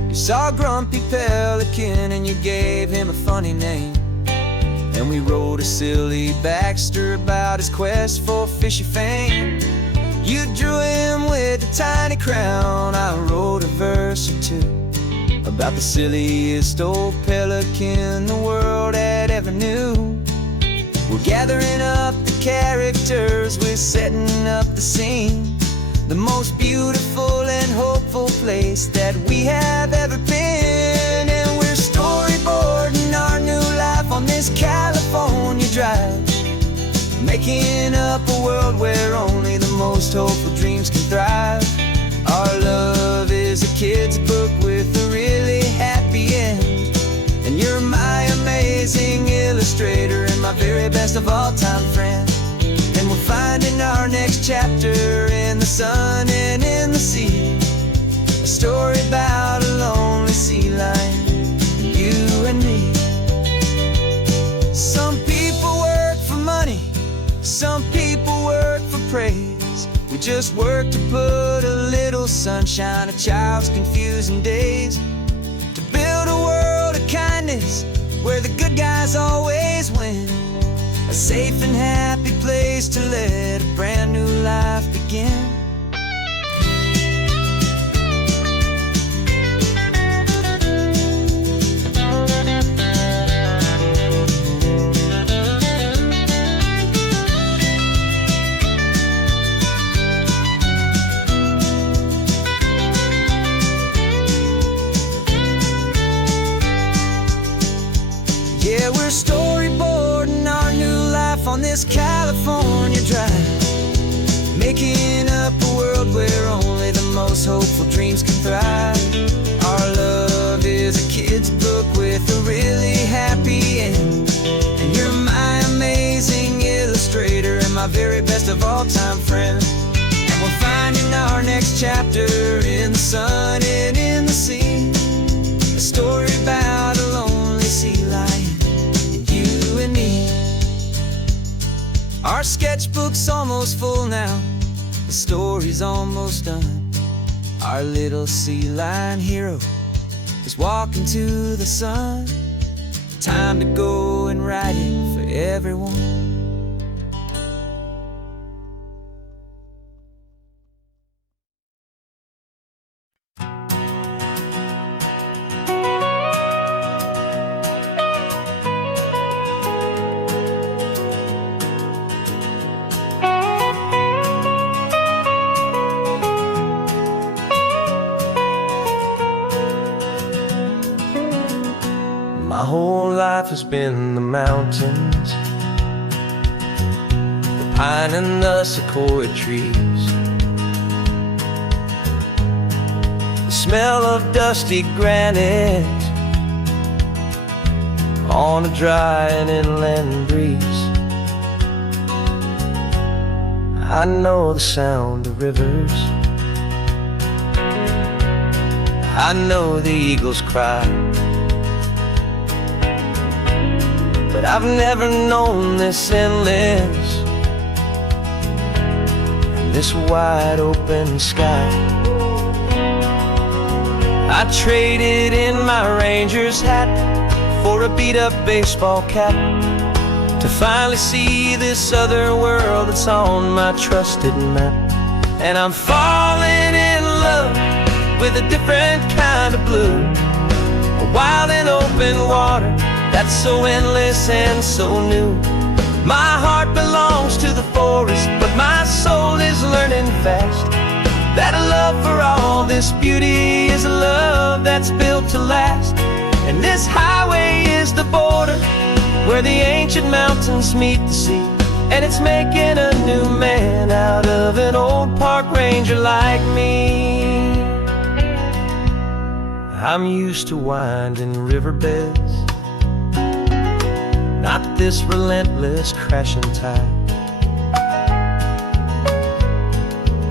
You saw a grumpy pelican and you gave him a funny name, and we wrote a silly Baxter about his quest for fishy fame. You drew him with a tiny crown, I wrote a verse or two about the silliest old pelican the world had ever knew. We're gathering up the characters, we're setting up the scene, the most beautiful and hopeful place that we have ever been. And we're storyboarding our new life on this California drive, making up a world where only the most hopeful dreams can thrive. Our love is a kid's book with a really happy end, and you're my amazing illustrator and my very best of all time friend. And we're finding our next chapter in the sun and in the sea, a story about a lonely sea lion, you and me. Some people work for money, some people work for praise. We just work to put a little sunshine, a child's confusing days, to build a world of kindness, where the good guys always win. A safe and happy place to let a brand new life begin. Yeah, we're storyboarding our new life on this California drive, making up a world where only the most hopeful dreams can thrive. Our love is a kid's book with a really happy end, and you're my amazing illustrator and my very best of all-time friend. And we're finding our next chapter in the sun and in the sea, a story about a lonely sea lion, you and me. Our sketchbook's almost full now, the story's almost done. Our little sea lion hero is walking to the sun. Time to go and write it for everyone. My whole life has been the mountains, the pine and the sequoia trees, the smell of dusty granite on a dry and inland breeze. I know the sound of rivers, I know the eagles cry, but I've never known this endless and this wide open sky. I traded in my Ranger's hat for a beat-up baseball cap to finally see this other world that's on my trusted map. And I'm falling in love with a different kind of blue, a wild and open water that's so endless and so new. My heart belongs to the forest, but my soul is learning fast that a love for all this beauty is a love that's built to last. And this highway is the border where the ancient mountains meet the sea, and it's making a new man out of an old park ranger like me. I'm used to winding riverbeds, not this relentless crashing tide.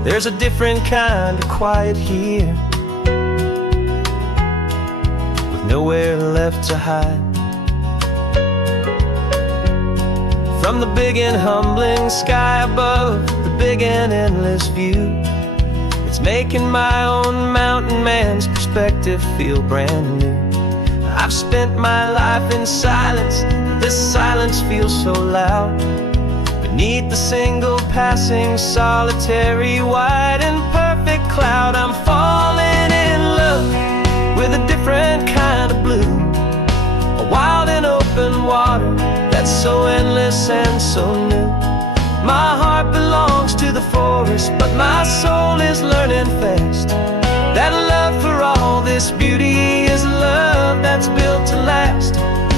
There's a different kind of quiet here, with nowhere left to hide. From the big and humbling sky above, the big and endless view, it's making my own mountain man's perspective feel brand new. I've spent my life in silence, this silence feels so loud. Beneath the single passing solitary white and perfect cloud, I'm falling in love with a different kind of blue, a wild and open water that's so endless and so new. My heart belongs to the forest, but my soul is learning fast that a love for all this beauty is a love that's built to last.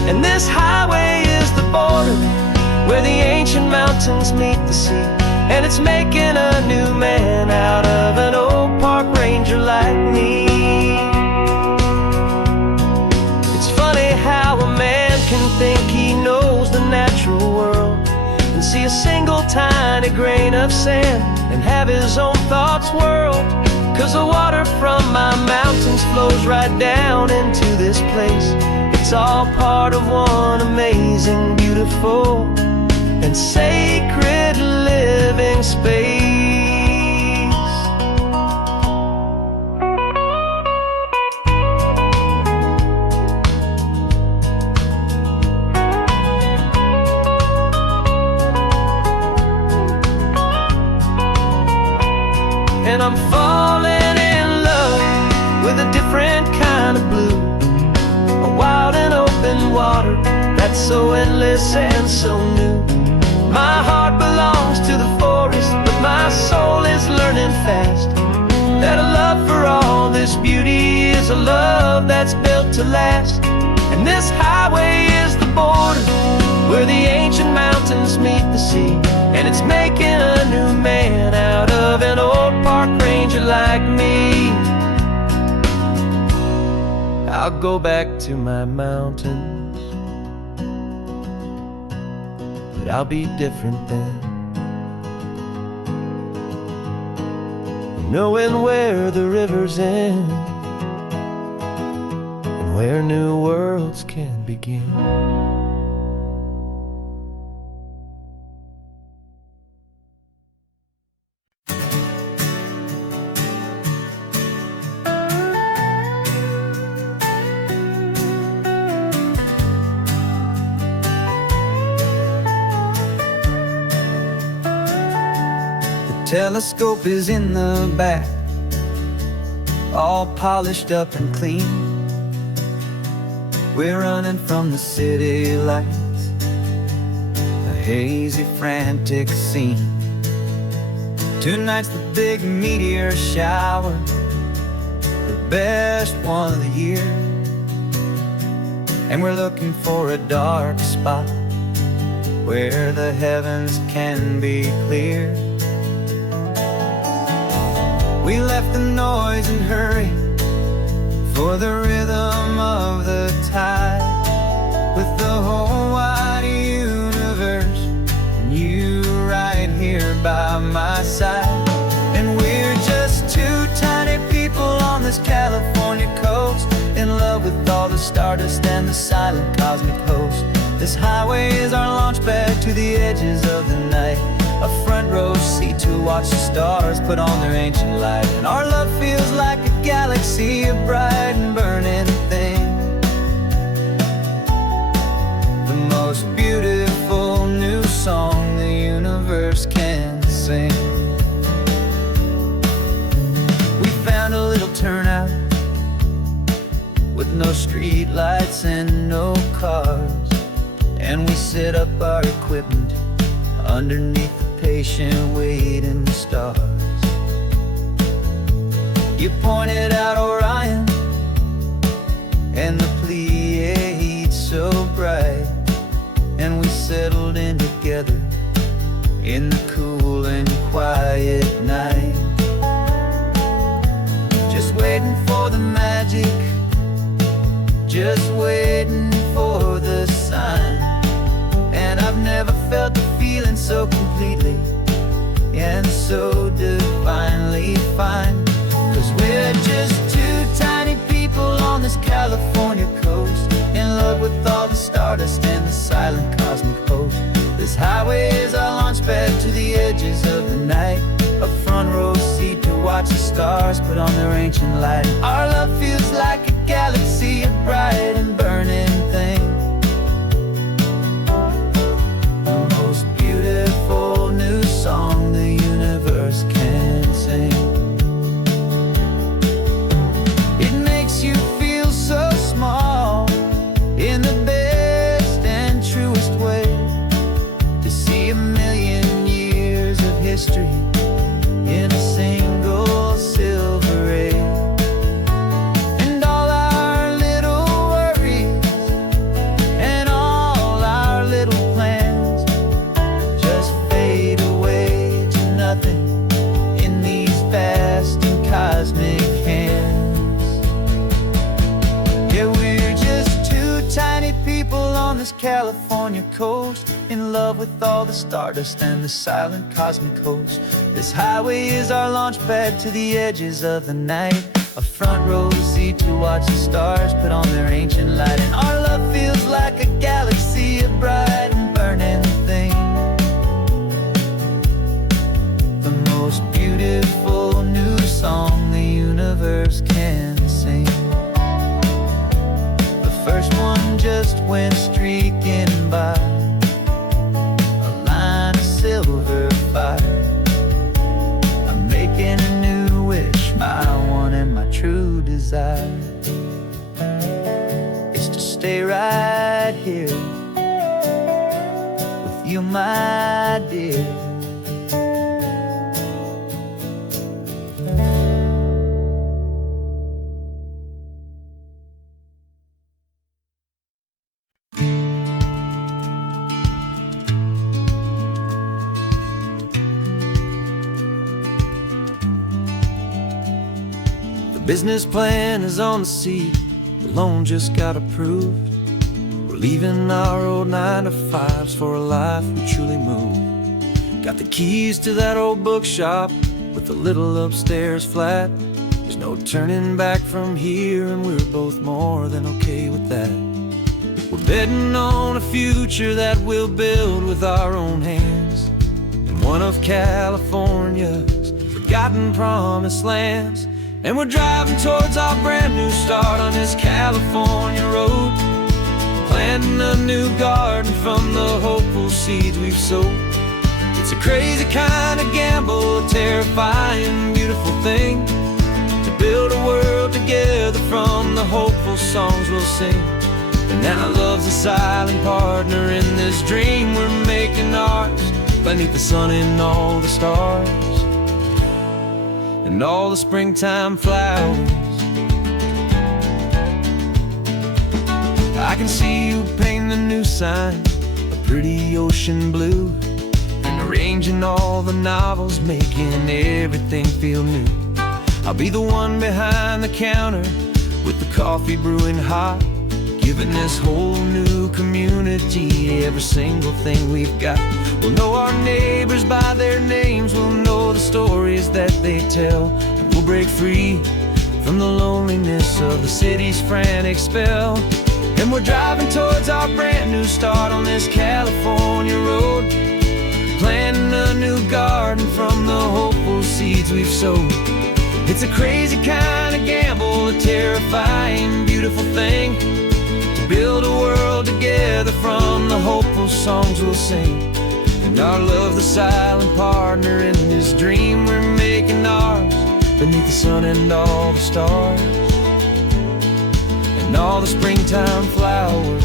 And this highway is the border where the ancient mountains meet the sea, and it's making a new man out of an old park ranger like me. It's funny how a man can think he knows the natural world and see a single tiny grain of sand and have his own thoughts whirled. 'Cause the water from my mountains flows right down into this place. It's all part of one amazing, beautiful, and sacred living space. endless and so new. My heart belongs to the forest, but my soul is learning fast that a love for all this beauty is a love that's built to last. And this highway is the border where the ancient mountains meet the sea, and it's making a new man out of an old park ranger like me. I'll go back to my mountains, but I'll be different then, knowing where the rivers end and where new worlds can begin. Telescope is in the back, all polished up and clean. We're running from the city lights, a hazy, frantic scene. Tonight's the big meteor shower, the best one of the year. And we're looking for a dark spot where the heavens can be clear. We left the noise and hurry for the rhythm of the tide, with the whole wide universe and you right here by my side. And we're just two tiny people on this California coast, in love with all the stardust and the silent cosmic host. This highway is our launch pad to the edges of the night, a front row seat to watch the stars put on their ancient light. And our love feels like a galaxy, a bright and burning thing, the most beautiful new song the universe can sing. We found a little turnout with no street lights and no cars, and we set up our equipment underneath the patient waiting stars. You pointed out Orion and the Pleiades so bright, and we settled in together in the cool and quiet night, just waiting for the magic, just waiting for the sign. And I've never felt the feeling so completely and so divinely fine, 'cause we're just two tiny people on this California coast, in love with all the stardust and the silent cosmic host. This highway is our launch pad to the edges of the night, a front row seat to watch the stars put on their ancient light. Our love feels like a galaxy, a bright and burning thing, beautiful new song the universe can sing. It makes you feel so small in the best and truest way, to see a million years of history in a single silver ray. And all our little worries and all our little plans just fade away to nothing in these vast and cosmic hands. Yeah, we're just two tiny people on this California coast, in love with all the stardust and the silent cosmic host. This highway is our launch pad to the edges of the night, a front row seat to watch the stars put on their ancient light. And our love feels like a galaxy, a bright and burning thing, the most beautiful new song the universe can sing. The first one just went streaking by, a line of silver fire. I'm making a new wish, my one and my true desire is to stay right here my dear. The business plan is on the seat, the loan just got approved. We're leaving our old 9-to-5s for a life we truly move. Got the keys to that old bookshop with the little upstairs flat. There's no turning back from here, and we're both more than okay with that. We're betting on a future that we'll build with our own hands, in one of California's forgotten promised lands. And we're driving towards our brand new start on this California road, planting a new garden from the hopeful seeds we've sowed. It's a crazy kind of gamble, a terrifying, beautiful thing, to build a world together from the hopeful songs we'll sing. And now love's a silent partner in this dream we're making ours, beneath the sun and all the stars and all the springtime flowers. I can see you painting the new sign a pretty ocean blue, and arranging all the novels, making everything feel new. I'll be the one behind the counter with the coffee brewing hot, giving this whole new community every single thing we've got. We'll know our neighbors by their names, we'll know the stories that they tell, and we'll break free from the loneliness of the city's frantic spell. And we're driving towards our brand new start on this California road, planting a new garden from the hopeful seeds we've sowed. It's a crazy kind of gamble, a terrifying, beautiful thing, to build a world together from the hopeful songs we'll sing. And our love's the silent partner in this dream we're making ours, beneath the sun and all the stars and all the springtime flowers.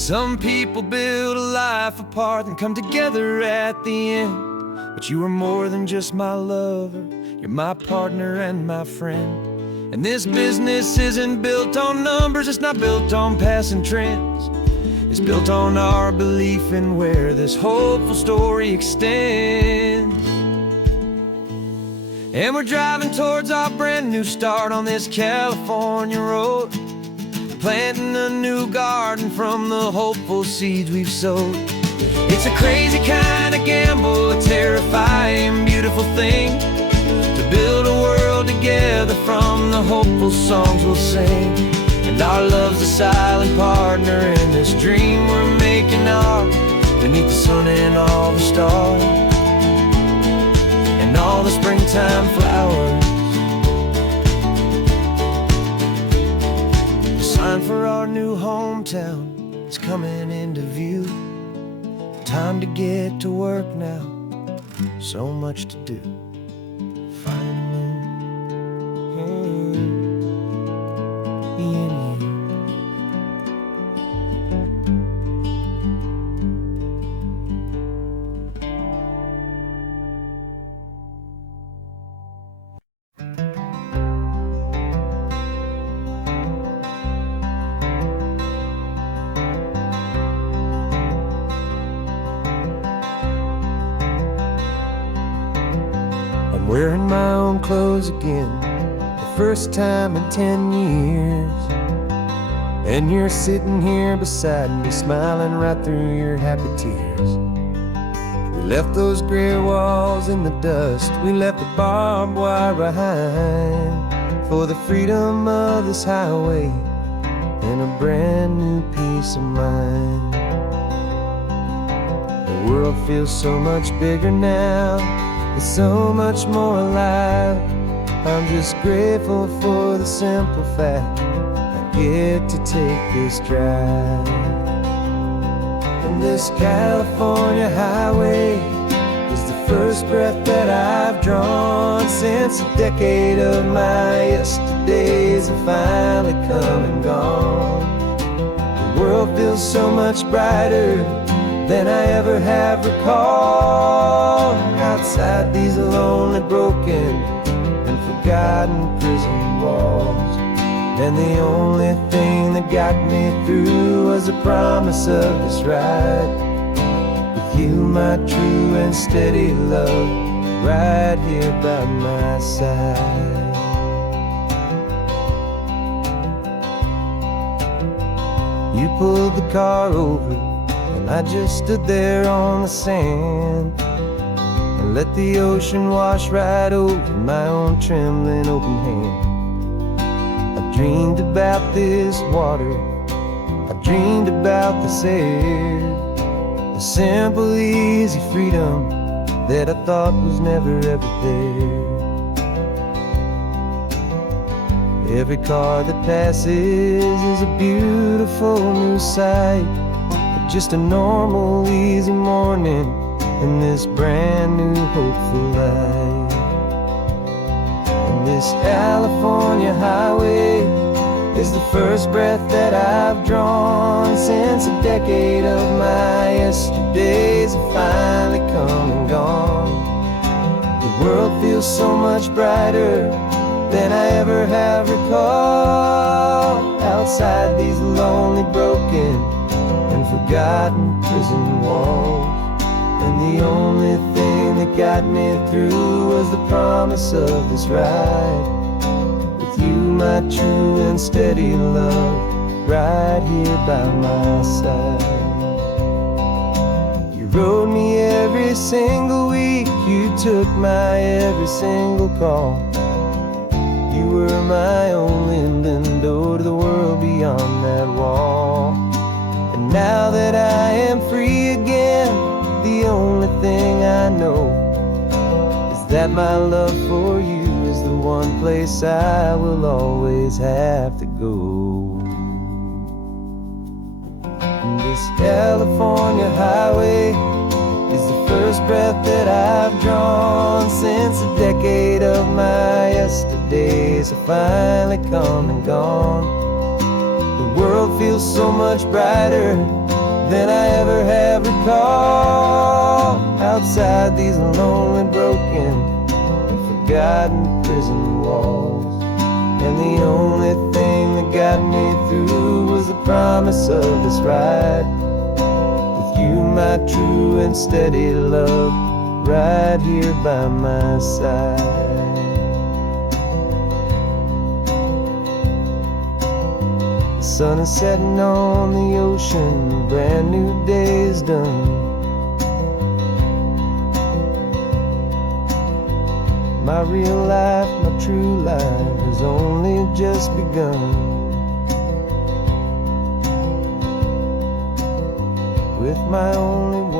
Some people build a life apart and come together at the end, but you are more than just my lover, you're my partner and my friend. And this business isn't built on numbers, it's not built on passing trends, it's built on our belief in where this hopeful story extends. And we're driving towards our brand new start on this California road, planting a new garden from the hopeful seeds we've sowed. It's a crazy kind of gamble, a terrifying, beautiful thing, to build a world together from the hopeful songs we'll sing. And our love's a silent partner in this dream we're making ours, beneath the sun and all the stars and all the springtime flowers. The sign for our new hometown is coming into view. Time to get to work now, so much to do. I'm wearing my own clothes again, the first time in 10 years. And you're sitting here beside me, smiling right through your happy tears. We left those gray walls in the dust, we left the barbed wire behind, for the freedom of this highway and a brand new peace of mind. The world feels so much bigger now, it's so much more alive. I'm just grateful for the simple fact I get to take this drive. And this California highway is the first breath that I've drawn since a decade of my yesterdays have finally come and gone. world feels so much brighter than I ever have recalled. Outside these lonely, broken, and forgotten prison walls. And the only thing that got me through was the promise of this ride with you, my true and steady love, right here by my side. You pulled the car over, and I just stood there on the sand and let the ocean wash right over my own trembling open hand. I dreamed about this water, I dreamed about this air, the simple, easy freedom that I thought was never ever there. Every car that passes is a beautiful new sight, just a normal, easy morning in this brand new, hopeful life. And this California highway is the first breath that I've drawn since a decade of my yesterdays have finally come and gone. The world feels so much brighter than I ever have recalled. Outside these lonely, broken, and forgotten prison walls. And the only thing that got me through was the promise of this ride with you, my true and steady love, right here by my side. You rode me every single week, you took my every single call. You were my only window to the world beyond that wall. And now that I am free again, the only thing I know is that my love for you is the one place I will always have to go. And this California highway is the first breath that I've drawn since a decade of my yesterdays have finally come and gone. The world feels so much brighter than I ever have recalled. Outside these lonely, broken, and forgotten prison walls. And the only thing that got me through was the promise of this ride with you, my true and steady love, right here by my side. The sun is setting on the ocean, a brand new day is done. My real life, my true life has only just begun. With my only one